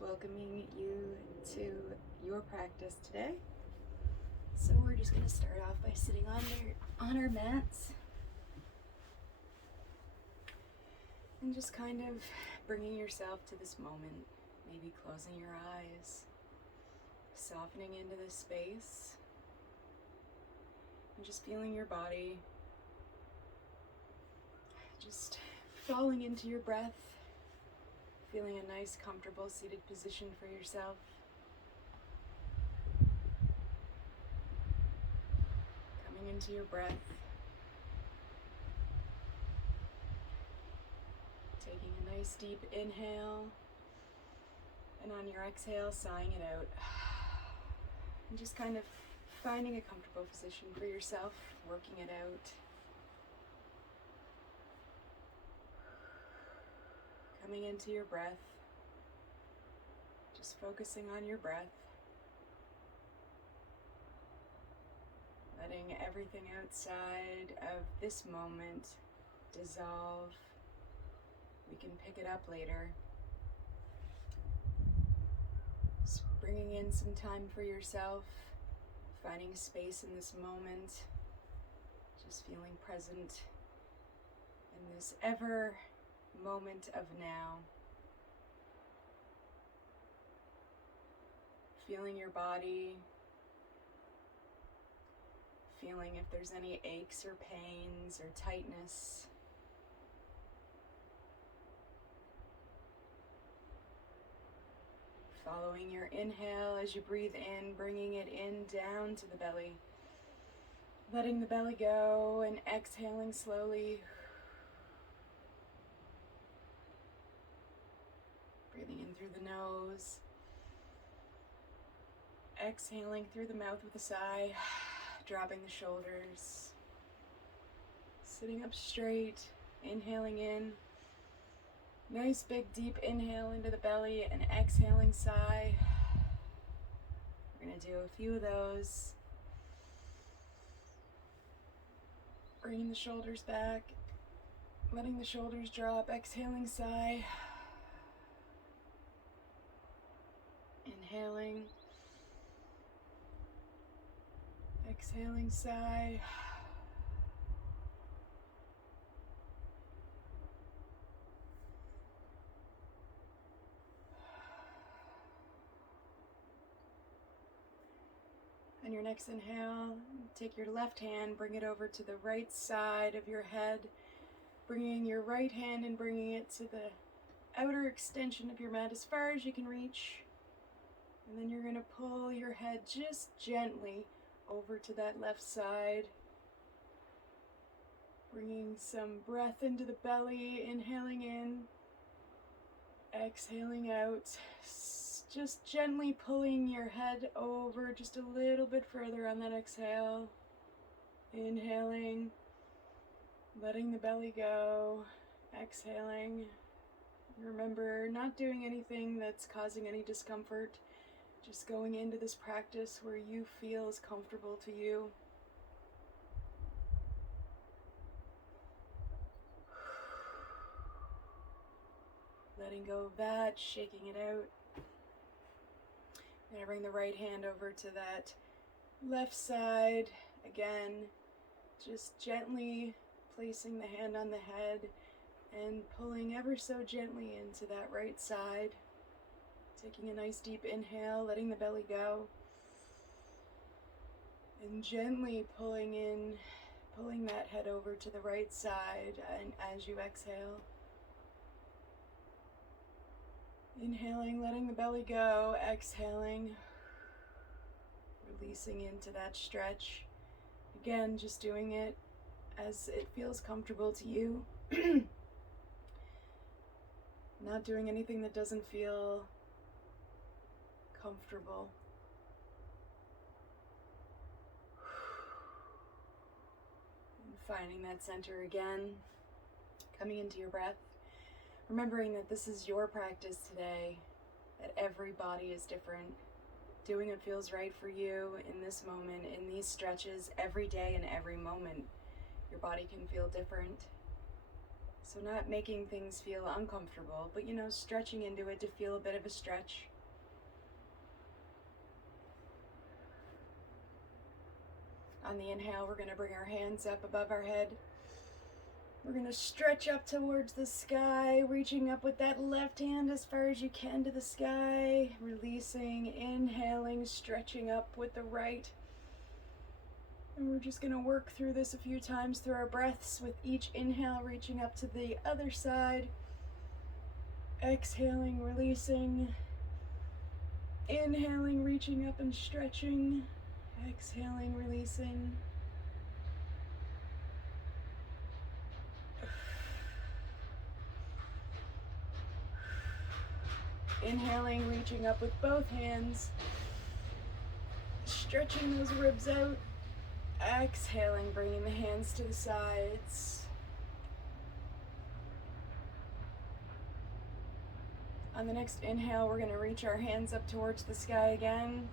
just welcoming you to your practice today. So we're just going to start off by sitting on our mats and just kind of bringing yourself to this moment, maybe closing your eyes, softening into this space, and just feeling your body just falling into your breath, feeling a nice, comfortable seated position for yourself. Coming into your breath, taking a nice deep inhale, and on your exhale, sighing it out. And just kind of finding a comfortable position for yourself, working it out. Coming into your breath, just focusing on your breath, letting everything outside of this moment dissolve. We can pick it up later. Just bringing in some time for yourself, finding space in this moment, just feeling present in this ever moment of now. Feeling your body, feeling if there's any aches or pains or tightness. Following your inhale as you breathe in, bringing it in down to the belly. Letting the belly go and exhaling slowly. Breathing in through the nose. Exhaling through the mouth with a sigh. Dropping the shoulders. Sitting up straight. Inhaling in. Nice big deep inhale into the belly and exhaling sigh. We're going to do a few of those. Bringing the shoulders back. Letting the shoulders drop. Exhaling sigh. Inhaling. Exhaling sigh. On your next inhale, take your left hand, bring it over to the right side of your head, bringing your right hand and bringing it to the outer extension of your mat as far as you can reach. And then you're going to pull your head just gently over to that left side, bringing some breath into the belly, inhaling in, exhaling out. Just gently pulling your head over just a little bit further on that exhale. Inhaling, letting the belly go, exhaling. Remember, not doing anything that's causing any discomfort, just going into this practice where you feel as comfortable to you. Letting go of that, shaking it out. I'm going to bring the right hand over to that left side. Again, just gently placing the hand on the head and pulling ever so gently into that right side. Taking a nice deep inhale, letting the belly go. And gently pulling that head over to the right side and as you exhale. Inhaling, letting the belly go, exhaling, releasing into that stretch. Again, just doing it as it feels comfortable to you. Not doing anything that doesn't feel comfortable. And finding that center again, coming into your breath. Remembering that this is your practice today, that every body is different. Doing what feels right for you in this moment, in these stretches, every day and every moment. Your body can feel different. So not making things feel uncomfortable, but stretching into it to feel a bit of a stretch. On the inhale, we're going to bring our hands up above our head. We're going to stretch up towards the sky, reaching up with that left hand as far as you can to the sky, releasing, inhaling, stretching up with the right. And we're just going to work through this a few times through our breaths, with each inhale reaching up to the other side, exhaling, releasing, inhaling, reaching up and stretching, exhaling, releasing. Inhaling, reaching up with both hands, stretching those ribs out. Exhaling, bringing the hands to the sides. On the next inhale, we're going to reach our hands up towards the sky again.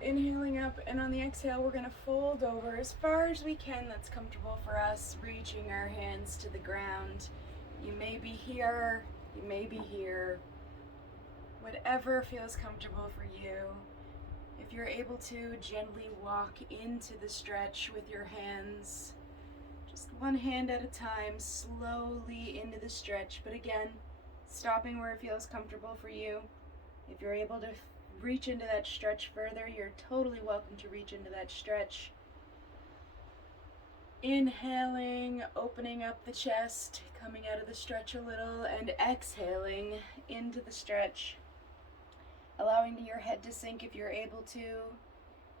Inhaling up, and on the exhale, we're going to fold over as far as we can. That's comfortable for us, reaching our hands to the ground. You may be here, you may be here. Whatever feels comfortable for you. If you're able to, gently walk into the stretch with your hands. Just one hand at a time, slowly into the stretch. But again, stopping where it feels comfortable for you. If you're able to reach into that stretch further, you're totally welcome to reach into that stretch. Inhaling, opening up the chest, coming out of the stretch a little, and exhaling into the stretch. Allowing your head to sink if you're able to.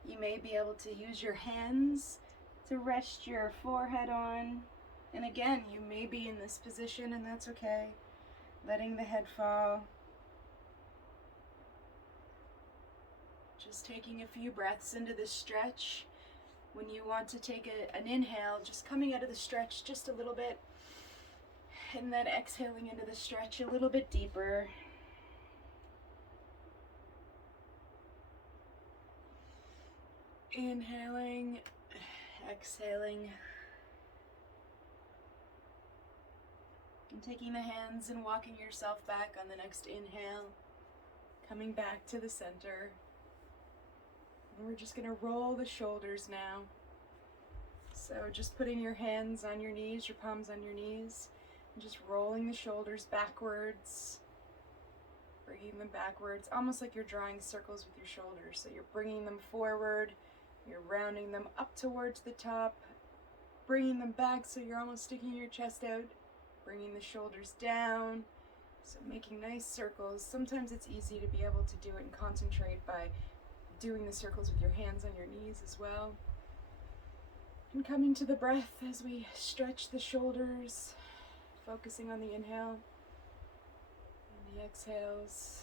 You may be able to use your hands to rest your forehead on. And again, you may be in this position, and that's okay. Letting the head fall. Just taking a few breaths into the stretch. When you want to take an inhale, just coming out of the stretch just a little bit. And then exhaling into the stretch a little bit deeper. Inhaling, exhaling, and taking the hands and walking yourself back on the next inhale, coming back to the center. And we're just going to roll the shoulders now. So just putting your hands on your knees, your palms on your knees, and just rolling the shoulders backwards, bringing them backwards, almost like you're drawing circles with your shoulders. So you're bringing them forward. You're rounding them up towards the top, bringing them back so you're almost sticking your chest out, bringing the shoulders down, so making nice circles. Sometimes it's easy to be able to do it and concentrate by doing the circles with your hands on your knees as well. And coming to the breath as we stretch the shoulders, focusing on the inhale and the exhales.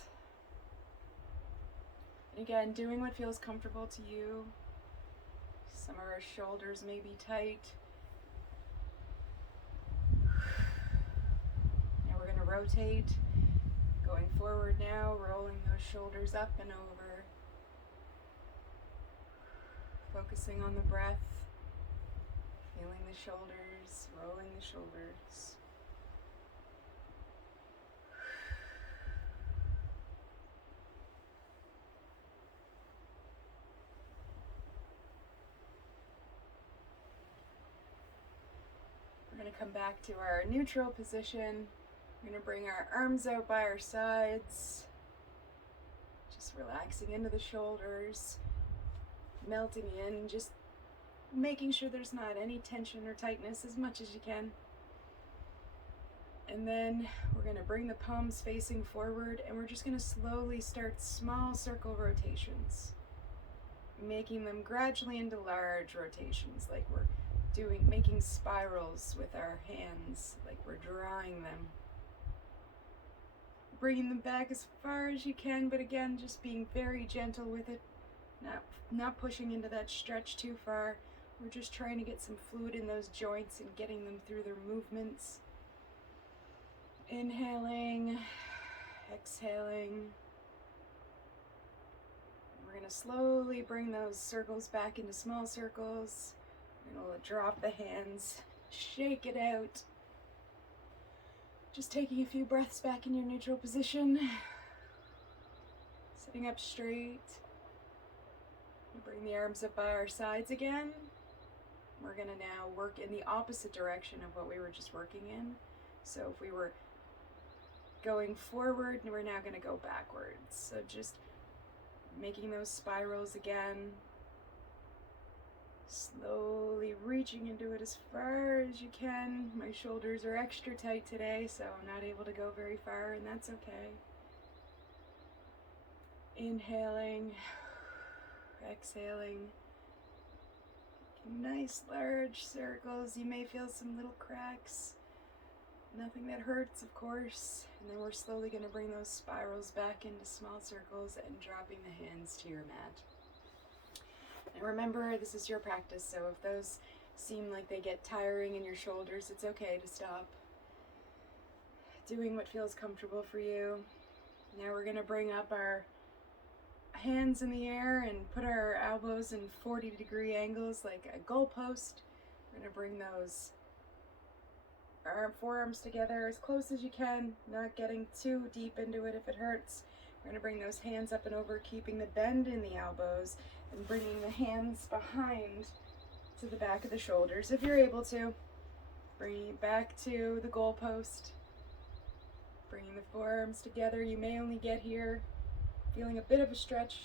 And again, doing what feels comfortable to you. Some of our shoulders may be tight. Now we're going to rotate, going forward now, rolling those shoulders up and over. Focusing on the breath, feeling the shoulders, rolling the shoulders. We're going to come back to our neutral position. We're going to bring our arms out by our sides. Just relaxing into the shoulders, melting in, just making sure there's not any tension or tightness as much as you can. And then we're going to bring the palms facing forward, and we're just going to slowly start small circle rotations, making them gradually into large rotations, like we're making spirals with our hands, like we're drawing them. Bringing them back as far as you can, but again, just being very gentle with it, not pushing into that stretch too far. We're just trying to get some fluid in those joints and getting them through their movements. Inhaling, exhaling. We're going to slowly bring those circles back into small circles. And we'll drop the hands, shake it out. Just taking a few breaths back in your neutral position. Sitting up straight. Bring the arms up by our sides again. We're going to now work in the opposite direction of what we were just working in. So if we were going forward, we're now going to go backwards. So just making those spirals again. Slowly reaching into it as far as you can. My shoulders are extra tight today, so I'm not able to go very far, and that's okay. Inhaling, exhaling. Nice large circles. You may feel some little cracks. Nothing that hurts, of course. And then we're slowly going to bring those spirals back into small circles and dropping the hands to your mat. And remember, this is your practice, so if those seem like they get tiring in your shoulders, it's okay to stop. Doing what feels comfortable for you. Now we're going to bring up our hands in the air and put our elbows in 40-degree angles like a goalpost. We're going to bring those forearms together as close as you can, not getting too deep into it if it hurts. We're going to bring those hands up and over, keeping the bend in the elbows and bringing the hands behind to the back of the shoulders if you're able to. Bringing it back to the goalpost. Bringing the forearms together. You may only get here feeling a bit of a stretch,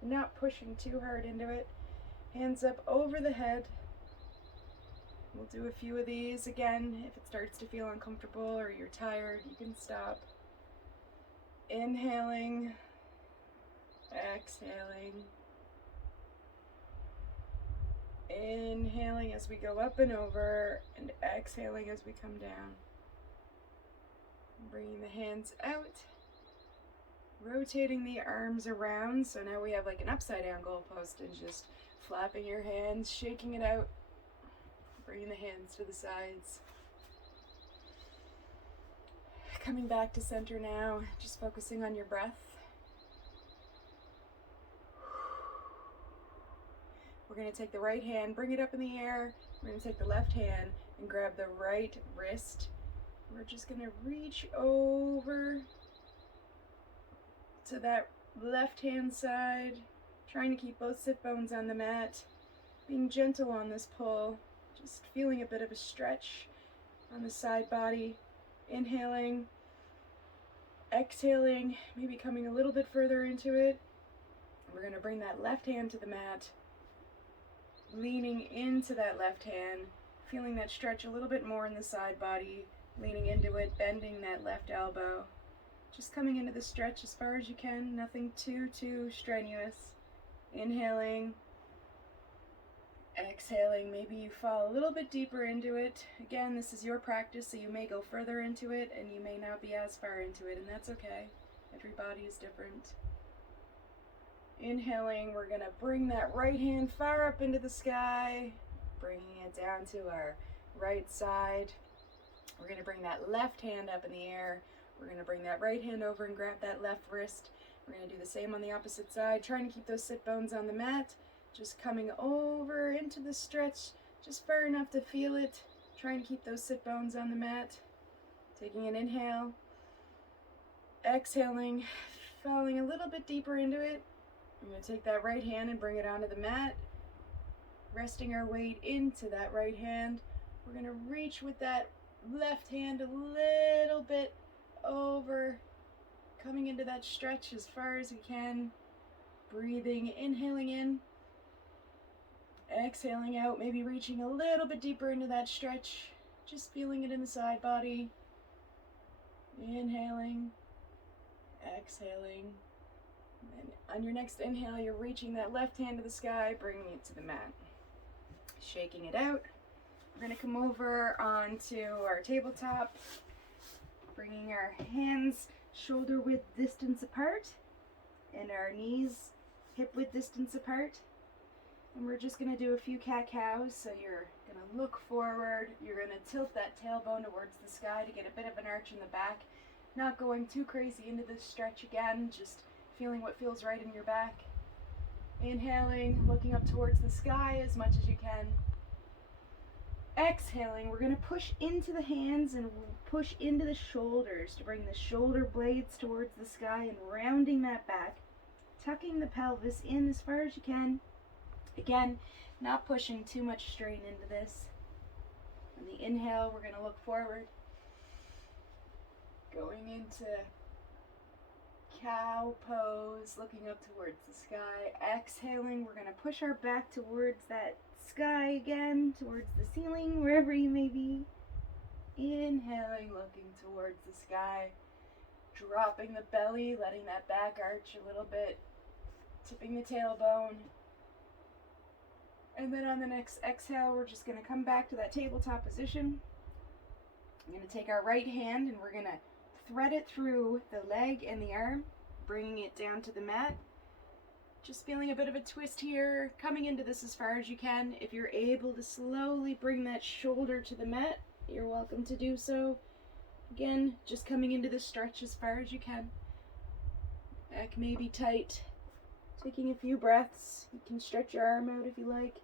not pushing too hard into it. Hands up over the head. We'll do a few of these again. If it starts to feel uncomfortable or you're tired, you can stop. Inhaling, exhaling. Inhaling as we go up and over, and exhaling as we come down. Bringing the hands out. Rotating the arms around, so now we have like an upside down goalpost, and just flapping your hands, shaking it out. Bringing the hands to the sides. Coming back to center now, just focusing on your breath. We're going to take the right hand, bring it up in the air. We're going to take the left hand and grab the right wrist. We're just going to reach over to that left hand side, trying to keep both sit bones on the mat, being gentle on this pull. Just feeling a bit of a stretch on the side body. Inhaling, exhaling, maybe coming a little bit further into it. We're going to bring that left hand to the mat, leaning into that left hand, feeling that stretch a little bit more in the side body, leaning into it, bending that left elbow. Just coming into the stretch as far as you can, nothing too strenuous. Inhaling, exhaling, maybe you fall a little bit deeper into it. Again, this is your practice, so you may go further into it and you may not be as far into it, and that's okay. Every body is different. Inhaling, we're going to bring that right hand far up into the sky, bringing it down to our right side. We're going to bring that left hand up in the air. We're going to bring that right hand over and grab that left wrist. We're going to do the same on the opposite side, trying to keep those sit bones on the mat. Just coming over into the stretch, just far enough to feel it. Trying to keep those sit bones on the mat. Taking an inhale. Exhaling, falling a little bit deeper into it. I'm going to take that right hand and bring it onto the mat. Resting our weight into that right hand. We're going to reach with that left hand a little bit over. Coming into that stretch as far as we can. Breathing, inhaling in. Exhaling out, maybe reaching a little bit deeper into that stretch. Just feeling it in the side body. Inhaling, exhaling. And on your next inhale, you're reaching that left hand to the sky, bringing it to the mat. Shaking it out. We're going to come over onto our tabletop, bringing our hands shoulder width distance apart and our knees hip width distance apart. And we're just going to do a few cat-cows. So you're going to look forward. You're going to tilt that tailbone towards the sky to get a bit of an arch in the back. Not going too crazy into this stretch again, just feeling what feels right in your back. Inhaling, looking up towards the sky as much as you can. Exhaling, we're going to push into the hands and push into the shoulders to bring the shoulder blades towards the sky and rounding that back, tucking the pelvis in as far as you can. Again, not pushing too much strain into this. On the inhale, we're going to look forward, going into cow pose, looking up towards the sky. Exhaling, we're going to push our back towards that sky again, towards the ceiling, wherever you may be. Inhaling, looking towards the sky, dropping the belly, letting that back arch a little bit, tipping the tailbone. And then on the next exhale, we're just going to come back to that tabletop position. I'm going to take our right hand and we're going to thread it through the leg and the arm, bringing it down to the mat. Just feeling a bit of a twist here, coming into this as far as you can. If you're able to slowly bring that shoulder to the mat, you're welcome to do so. Again, just coming into the stretch as far as you can. Back may be tight. Taking a few breaths. You can stretch your arm out if you like.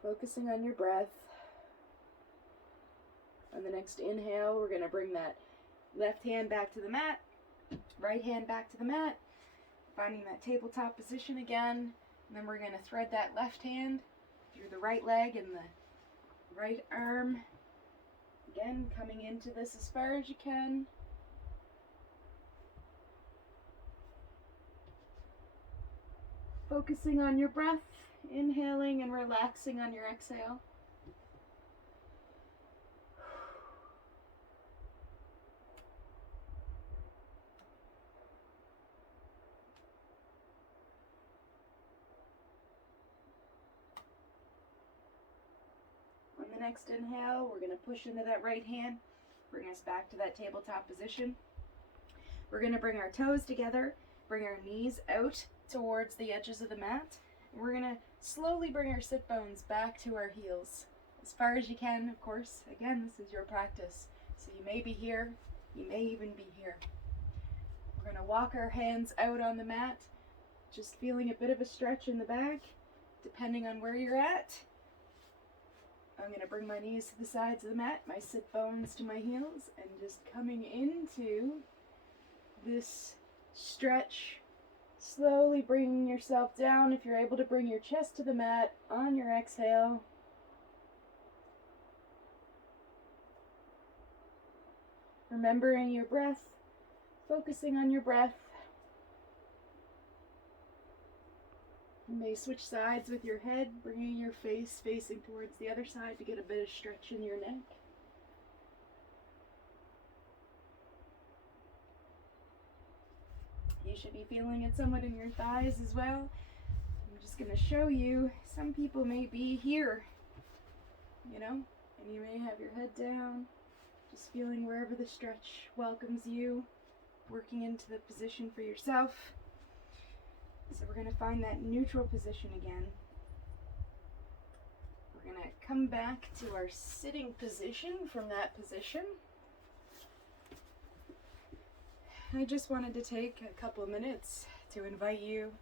Focusing on your breath. On the next inhale, we're going to bring that left hand back to the mat, right hand back to the mat, finding that tabletop position again, and then we're going to thread that left hand through the right leg and the right arm. Again, coming into this as far as you can. Focusing on your breath, inhaling and relaxing on your exhale. On the next inhale, we're going to push into that right hand, bring us back to that tabletop position. We're going to bring our toes together, bring our knees out towards the edges of the mat. And we're going to slowly bring our sit bones back to our heels. As far as you can, of course. Again, this is your practice. So you may be here, you may even be here. We're going to walk our hands out on the mat, just feeling a bit of a stretch in the back, depending on where you're at. I'm going to bring my knees to the sides of the mat, my sit bones to my heels, and just coming into this stretch. Slowly bringing yourself down. If you're able to bring your chest to the mat on your exhale. Remembering your breath, focusing on your breath. You may switch sides with your head, bringing your face facing towards the other side to get a bit of stretch in your neck. You should be feeling it somewhat in your thighs as well. I'm just going to show you, some people may be here, and you may have your head down, just feeling wherever the stretch welcomes you, working into the position for yourself. So we're going to find that neutral position again. We're going to come back to our sitting position from that position. I just wanted to take a couple of minutes to invite you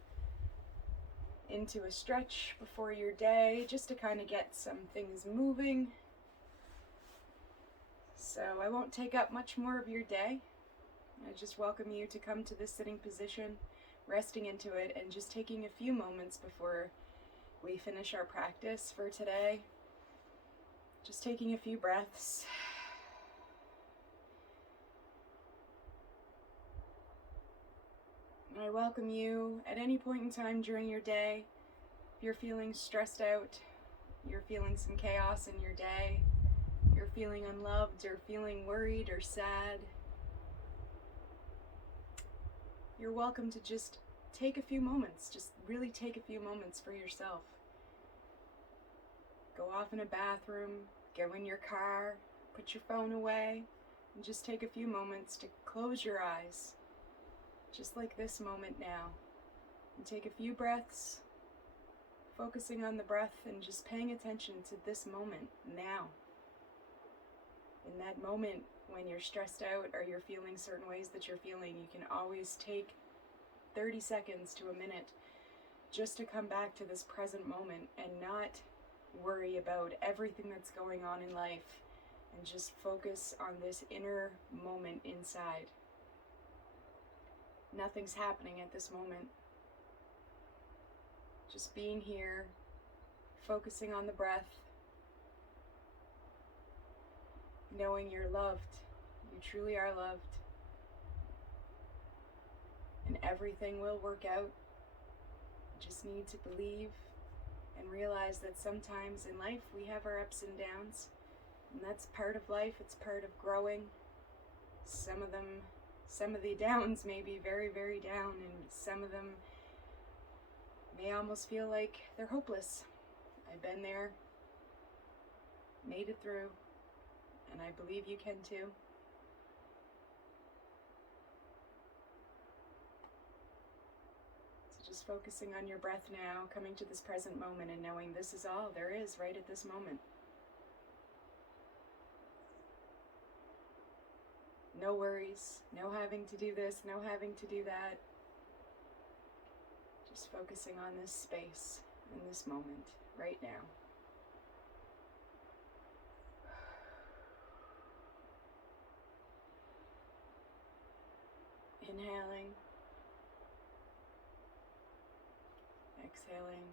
into a stretch before your day, just to kind of get some things moving. So I won't take up much more of your day. I just welcome you to come to this sitting position, resting into it, and just taking a few moments before we finish our practice for today. Just taking a few breaths. I welcome you at any point in time during your day. If you're feeling stressed out, you're feeling some chaos in your day, you're feeling unloved or feeling worried or sad, you're welcome to just take a few moments, just really take a few moments for yourself. Go off in a bathroom, go in your car, put your phone away, and just take a few moments to close your eyes. Just like this moment now. And take a few breaths, focusing on the breath and just paying attention to this moment now. In that moment, when you're stressed out or you're feeling certain ways that you're feeling, you can always take 30 seconds to a minute just to come back to this present moment and not worry about everything that's going on in life, and just focus on this inner moment inside. Nothing's happening at this moment. Just being here, focusing on the breath, knowing you're loved. You truly are loved. And everything will work out. You just need to believe and realize that sometimes in life we have our ups and downs. And that's part of life. It's part of growing. Some of the downs may be very, very down, and some of them may almost feel like they're hopeless. I've been there, made it through, and I believe you can too. So just focusing on your breath now, coming to this present moment and knowing this is all there is right at this moment. No worries, no having to do this, no having to do that. Just focusing on this space in this moment, right now. Inhaling, exhaling,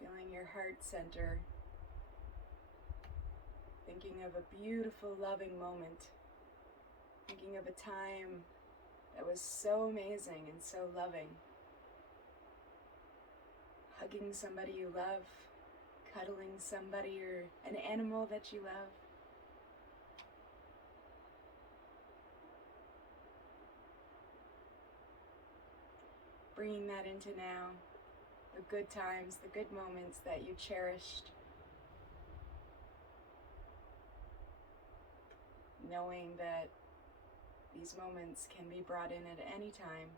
feeling your heart center. Thinking of a beautiful, loving moment. Thinking of a time that was so amazing and so loving. Hugging somebody you love, cuddling somebody or an animal that you love. Bringing that into now, the good times, the good moments that you cherished. Knowing that these moments can be brought in at any time.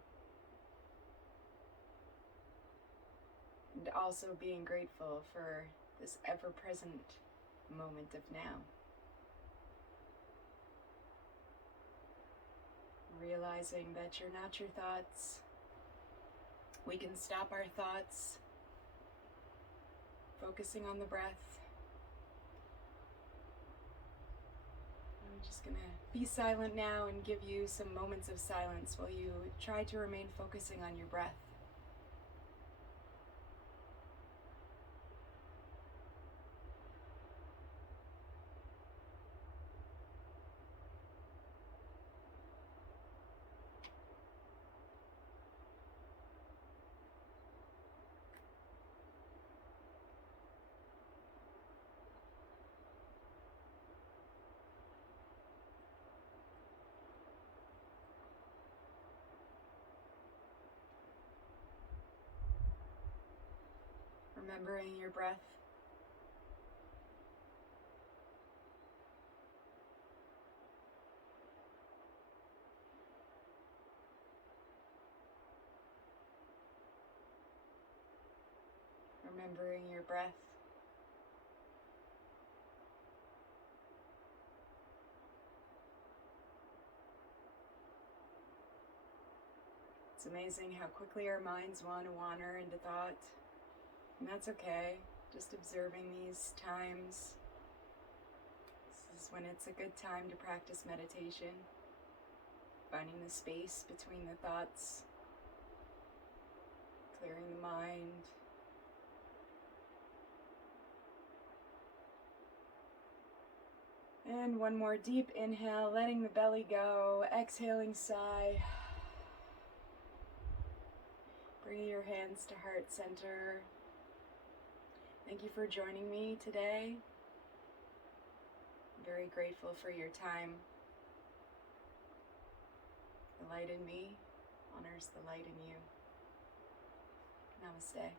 And also being grateful for this ever-present moment of now. Realizing that you're not your thoughts. We can stop our thoughts. Focusing on the breath. I'm just going to be silent now and give you some moments of silence while you try to remain focusing on your breath. Remembering your breath. Remembering your breath. It's amazing how quickly our minds want to wander into thought. And that's okay, just observing these times. This is when it's a good time to practice meditation. Finding the space between the thoughts. Clearing the mind. And one more deep inhale, letting the belly go. Exhaling, sigh. Bring your hands to heart center. Thank you for joining me today. I'm very grateful for your time. The light in me honors the light in you. Namaste.